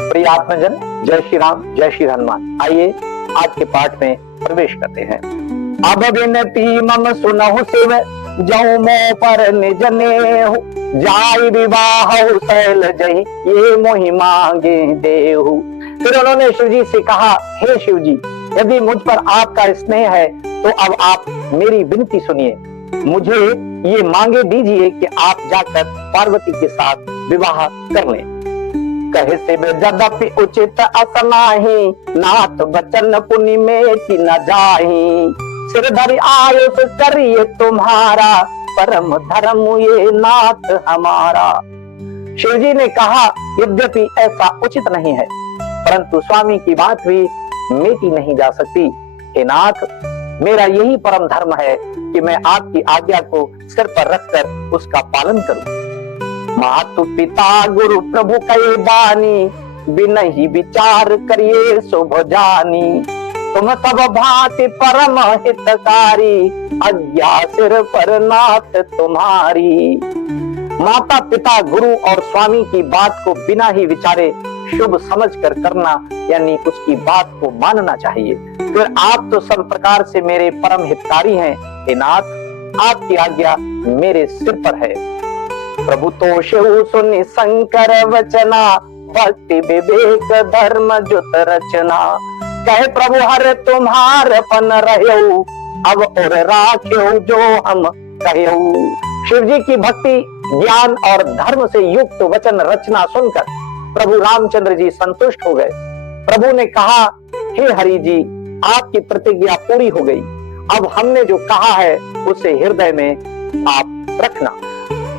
प्रिय आत्मजन, जय श्री राम, जय श्री हनुमान। आइए आज के पाठ में प्रवेश करते हैं। अब विनती मम सुनहु शिव, जौ मो पर निज नेहु, जाय विवाह शैल जहि, ये मोहि मांगे देहु। फिर उन्होंने शिव जी से कहा, हे शिव जी, यदि मुझ पर आपका स्नेह है तो अब आप मेरी विनती सुनिए, मुझे ये मांगे दीजिए कि आप जाकर पार्वती के साथ विवाह कर लें। कहे से जदपि उचित असनाही, नाथ बचन पुनि में कि न जाही, सिर धरि आयुष करिए तुम्हारा, परम धर्म ये नाथ हमारा। शिव जी ने कहा, यद्यपि ऐसा उचित नहीं है, परंतु स्वामी की बात भी मेटी नहीं जा सकती। हे नाथ, मेरा यही परम धर्म है कि मैं आपकी आज्ञा को सिर पर रखकर उसका पालन करूं। मातु पिता गुरु प्रभु कहे बानी, बिनहि विचार करिए शुभ जानी, तुम सब भांति परम हितकारी, आज्ञा सिर पर नाथ तुम्हारी। माता पिता गुरु और स्वामी की बात को बिना ही विचारे शुभ समझकर करना, यानी उसकी बात को मानना चाहिए। फिर आप तो सब प्रकार से मेरे परम हितकारी हैं। हे नाथ, आपकी आज्ञा मेरे सिर पर है। प्रभु तो शिव सुनि शंकर वचना, भक्ति विवेक धर्म जुत रचना, कहे प्रभु हर तुम्हार पन रहो, अब और राख्यो जो हम कहो। शिव जी की भक्ति ज्ञान और धर्म से युक्त वचन रचना सुनकर प्रभु रामचंद्र जी संतुष्ट हो गए। प्रभु ने कहा, हे हरि जी, आपकी प्रतिज्ञा पूरी हो गई, अब हमने जो कहा है उसे हृदय में आप रखना।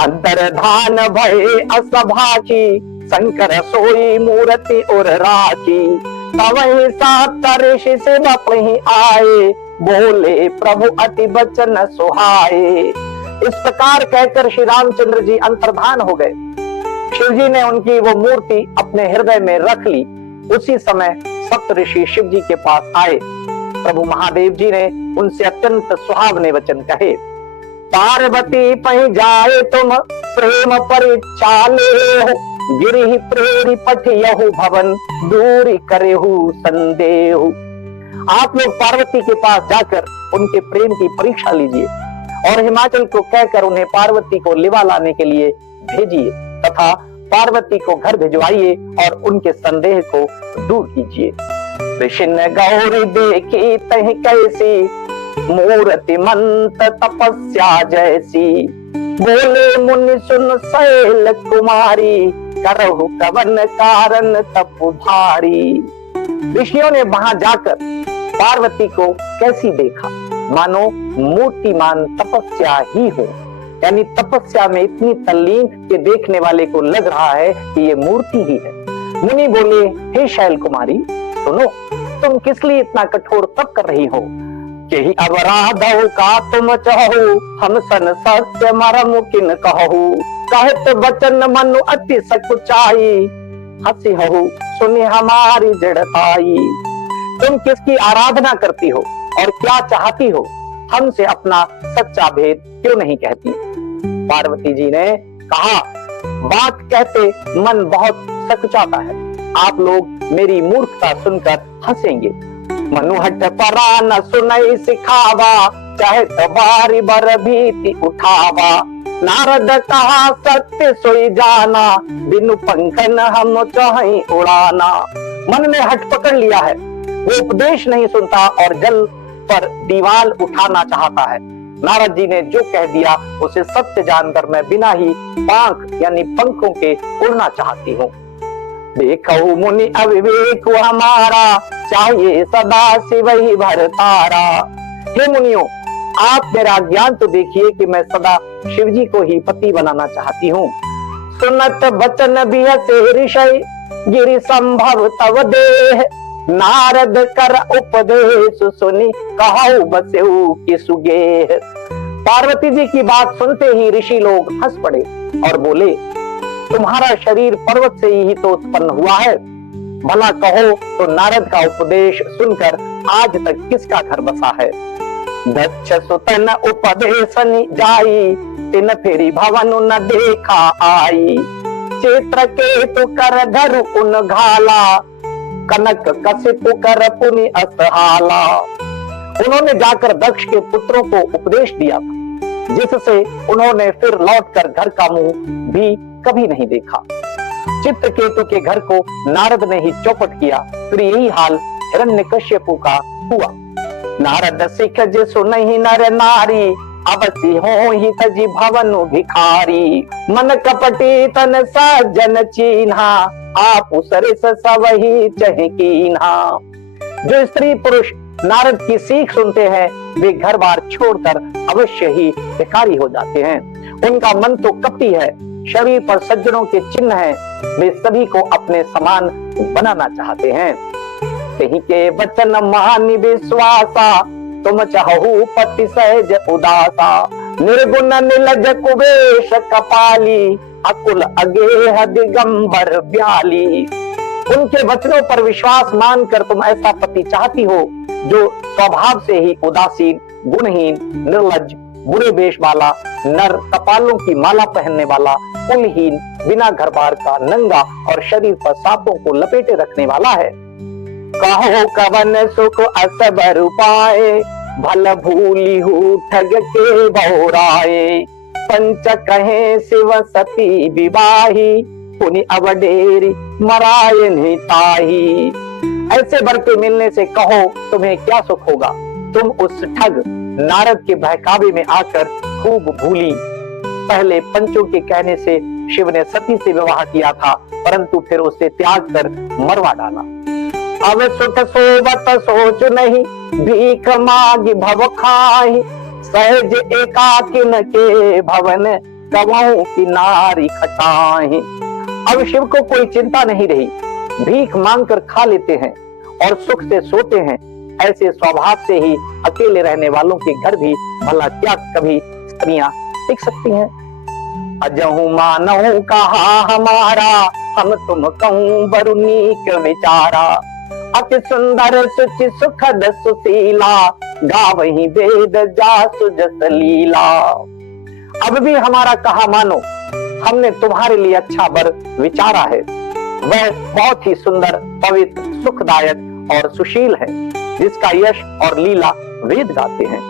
अंतर्धान भय असभाखी, शंकर सोई मूर्ति और राखी, तवहि सात ऋषि से बपहि आए, बोले प्रभु अति बचन सुहाए। इस प्रकार कहकर श्री रामचंद्र जी अंतर्धान हो गए। शिव जी ने उनकी वो मूर्ति अपने हृदय में रख ली। उसी समय सप्त ऋषि शिव जी के पास आए। प्रभु महादेव जी ने उनसे अत्यंत सुहावने वचन कहे। पार्वती पहि जाए तुम प्रेम परीक्षा ले, गिरि प्रेरी पठियहु भवन, दूरी करेहु संदेहु। आप लोग पार्वती के पास जाकर उनके प्रेम की परीक्षा लीजिए और हिमाचल को कहकर उन्हें पार्वती को लिवा लाने के लिए भेजिए तथा पार्वती को घर भिजवाइए और उनके संदेह को दूर कीजिए। ऋषिन गौरी देखी तहि कैसी, मूर्ति मंत तपस्या जैसी, बोले मुनि सुन शैल कुमारी, करहु कवन कारण तप भारी। ऋषियों ने वहां जाकर पार्वती को कैसी देखा, मानो मूर्तिमान तपस्या ही हो, यानी तपस्या में इतनी तल्लीन कि देखने वाले को लग रहा है कि ये मूर्ति ही है। मुनि बोले, हे शैल कुमारी, सुनो, तुम किस लिए इतना कठोर तप कर रही हो? यही अवराधो का तुम चाहो, हम सन सत्य मरम किन कहू, कहत बचन मनु अति सकुचाई, हंसी हहु सुनी हमारी जड़ताई। तुम किसकी आराधना करती हो और क्या चाहती हो? हमसे अपना सच्चा भेद क्यों नहीं कहती? पार्वती जी ने कहा, बात कहते मन बहुत सकुचाता है, आप लोग मेरी मूर्खता सुनकर हंसेंगे। मनुहट परा न सुनई सिखावा, चाहे तबारी बर भीति उठावा, नारद कहा सत्य सोई जाना, बिनु पंखन हम चाहे उड़ाना। मन ने हट पकड़ लिया है, वो उपदेश नहीं सुनता और जल पर दीवाल उठाना चाहता है। नारद जी ने जो कह दिया उसे सत्य जानकर मैं बिना ही पांख यानी पंखों के उड़ना चाहती हूँ। देखो मुनि अविवेक हमारा, चाहिए सदा शिव ही भरतारा। हे मुनियों, आप मेरा ज्ञान तो देखिए कि मैं सदा शिव जी को ही पति बनाना चाहती हूँ। सुनत बचन बिह से ऋषि, गिरि संभव तव देह, नारद कर उपदेश सुनी, कहु बसेऊ कि सुगेह। पार्वती जी की बात सुनते ही ऋषि लोग हंस पड़े और बोले, तुम्हारा शरीर पर्वत से ही तो उत्पन्न हुआ है, भला कहो तो नारद का उपदेश सुनकर आज तक किसका घर बसा है? दक्ष सुतन उपदेशन जाई, तिन फेरी भवन न देखा आई, चित्रकेतु कर धर उन घाला, कनक कसिपु कर पुनि असहाला। उन्होंने जाकर दक्ष के पुत्रों को उपदेश दिया था, जिससे उन्होंने फिर लौटकर घर का मुंह भी कभी नहीं देखा। चित्रकेतु के घर को नारद ने ही चौपट किया, फिर यही हाल हिरण्यकश्यपु का हुआ। नारद सिख जे सुनहि नर नारी, अवसी हो ही तजी भवन भिखारी। मन कपटी तन सज्जन चीन्हा, आप सरिस सबहि चहि कीन्हा। जो स्त्री पुरुष नारद की सीख सुनते हैं, वे घर बार छोड़कर अवश्य ही भिखारी हो जाते हैं। उनका मन तो कपटी है, शरीर पर सज्जनों के चिन्ह हैं, वे सभी को अपने समान बनाना चाहते हैं। कहीं के वचन मानि विश्वासा, तुम चाहु पति सहज उदासा। निर्गुण निलज कुबेश कपाली, अकुल अगेह दिगंबर ब्याली। उनके वचनों पर विश्वास मानकर तुम ऐसा पति चाहती हो जो स्वभाव से ही उदासीन, गुणहीन, निर्लज, बुरे वेश वाला, नर कपालों की माला पहनने वाला, कुलहीन, बिना घर बार का, नंगा और शरीर पर सांपों को लपेटे रखने वाला है। कहो कवन सुख असबर पाए, भल भूली हूँ ठग के बहुराए। पंच कहे शिव सती विवाही, पुनि अवडेरी मराय ताही। ऐसे वर के मिलने से कहो तुम्हें क्या सुख होगा। तुम उस ठग नारद के बहकावे में आकर खूब भूली। पहले पंचों के कहने से शिव ने सती से विवाह किया था, परंतु फिर उसे त्याग कर मरवा डाला। अब सुख सोवत सोच नहीं, भीख मांगी भव खाही। सहज एकाकिन के भवन, कवों की नारी खटाही। अब शिव को कोई चिंता नहीं रही, भीख मांगकर खा लेते हैं और सुख से सोते हैं। ऐसे स्वभाव से ही अकेले रहने वालों के घर भी भला क्या कभी स्त्रियां टिक सकती हैं। अजहू मानऊ कहा हमारा, हम तुम कहूं बरु नीक विचारा। अति सुंदर सुचि सुखद सुशीला, गावही वेद जासु जस लीला। अब भी हमारा कहा मानो, हमने तुम्हारे लिए अच्छा वर विचारा है। वह बहुत ही सुंदर, पवित्र, सुखदायक और सुशील है, जिसका यश और लीला वेद गाते हैं।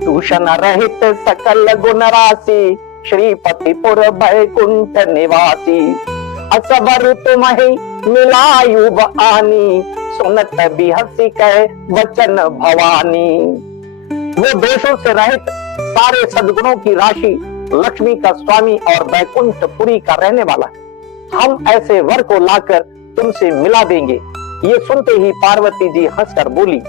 दूषण रहित सकल गुण राशि, श्रीपतिपुर बैकुंठ निवासी। असबर तुम्हें मिलायु आनी, सुनत बिहसी कह वचन भवानी। वो दोषों से रहित, सारे सद्गुणों की राशि, लक्ष्मी का स्वामी और बैकुंठपुरी का रहने वाला है। हम ऐसे वर को लाकर तुमसे मिला देंगे। ये सुनते ही पार्वती जी हंसकर बोली,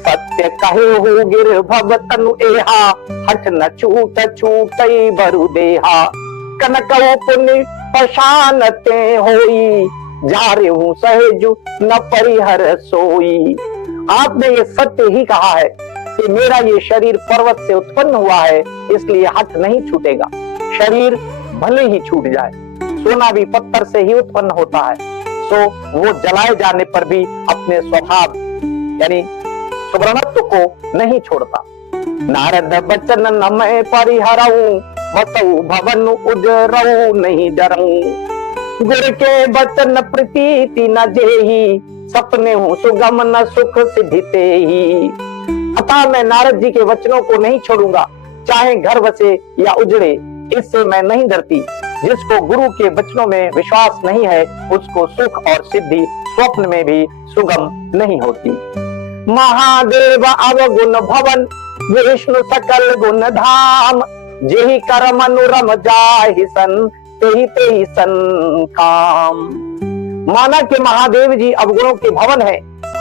सत्य कहे हो गिर भव तनु एहा, हठ न छूट छूटई बरु देहा। कनकौ पुनि पशानते होई, जा रे हूँ सहेजु न परिहर सोई। आपने ये सत्य ही कहा है कि मेरा ये शरीर पर्वत से उत्पन्न हुआ है, इसलिए हठ नहीं छूटेगा। शरीर भले ही छूट जाए, सोना भी पत्थर से ही उत्पन्न होता है, तो वो जलाए जाने पर भी अपने स्वभाव यानी सुब्रह्मत्व को नहीं छोड़ता। नारद बचन न मैं परिहरऊं, बतऊ भवन उजरऊ नहीं डरऊं। गुर के बचन प्रीति न जेही, सपने हूँ सुगम न सुख सिद्धिते ही। अतः मैं नारद जी के वचनों को नहीं छोड़ूंगा, चाहे घर बसे या उजड़े, इससे मैं नहीं डरती। जिसको गुरु के वचनों में विश्वास नहीं है, उसको सुख और सिद्धि स्वप्न में भी सुगम नहीं होती। महादेव अवगुण भवन, विष्णु सकल गुण धाम। जेहि कर मनुरम जाहि सन, तेहि तेहि सन काम। माना कि महादेव जी अवगुणों के भवन है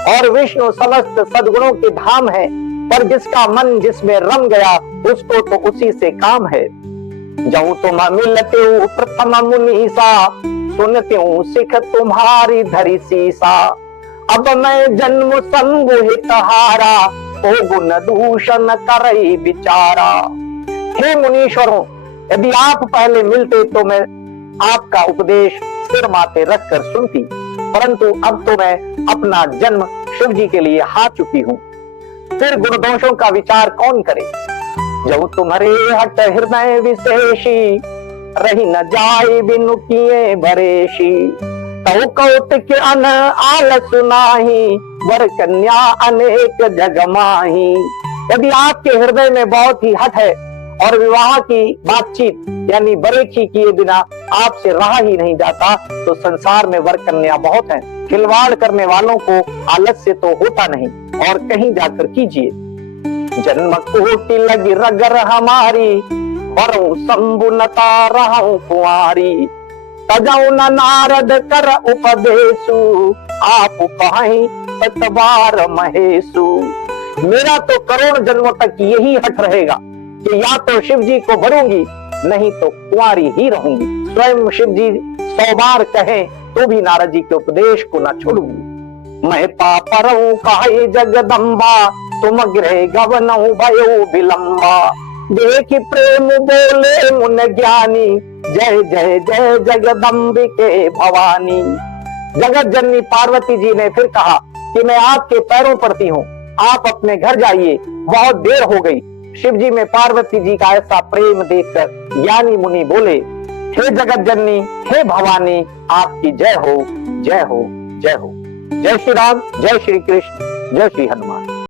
और विष्णु समस्त सद्गुणों के धाम है, पर जिसका मन जिसमें रम गया, उसको तो उसी से काम है। जऊं तुम मिलते हो प्रथम मुनीसा, सुनते हूँ सिख तुम्हारी धरी सीसा। अब मैं जन्म संगुहित हारा, ओ गुण दूषण करई विचारा। हे मुनीश्वरों, यदि आप पहले मिलते तो मैं आपका उपदेश सिर माथे रखकर सुनती, परंतु अब तो मैं अपना जन्म शिव जी के लिए हार चुकी हूँ। फिर गुण दोषों का विचार कौन करे। जब तुम्हारे हट हृदय विशेषी, रही न जाए बिनु किए भरेशी। तौ कौतिक अन आल सुनाही, वर कन्या अनेक जग माही। यदि आपके हृदय में बहुत ही हठ है और विवाह की बातचीत यानी बरेखी किए बिना आपसे रहा ही नहीं जाता, तो संसार में वर कन्या बहुत हैं। खिलवाड़ करने वालों को आलस्य तो होता नहीं, और कहीं जाकर कीजिए। जन्म कोटि लगी रगर हमारी, वरऊ संबुनता रहूं कुंवारी। तजौ न नारद कर उपदेशु, आप पाई पतवार महेशु। मेरा तो करोड़ जन्मों तक यही हट रहेगा कि या तो शिव जी को भरूंगी, नहीं तो कुंवारी ही रहूंगी। स्वयं शिव जी 100 बार कहें तो भी नारद जी के उपदेश को न छोड़ूंगी। मैं पापरऊ कहे जगदम्बा, तुम गृह गवनऊ भयो विलंबा। देख प्रेम बोले मुन ज्ञानी, जय जय जय जगदम्बिके भवानी। जगत जननी पार्वती जी ने फिर कहा कि मैं आपके पैरों पड़ती हूँ, आप अपने घर जाइए, बहुत देर हो गई। शिव जी में पार्वती जी का ऐसा प्रेम देखकर ज्ञानी मुनि बोले, हे जगत जननी, हे भवानी, आपकी जय हो, जय हो, जय हो। जय श्री राम, जय श्री कृष्ण, जय श्री हनुमान।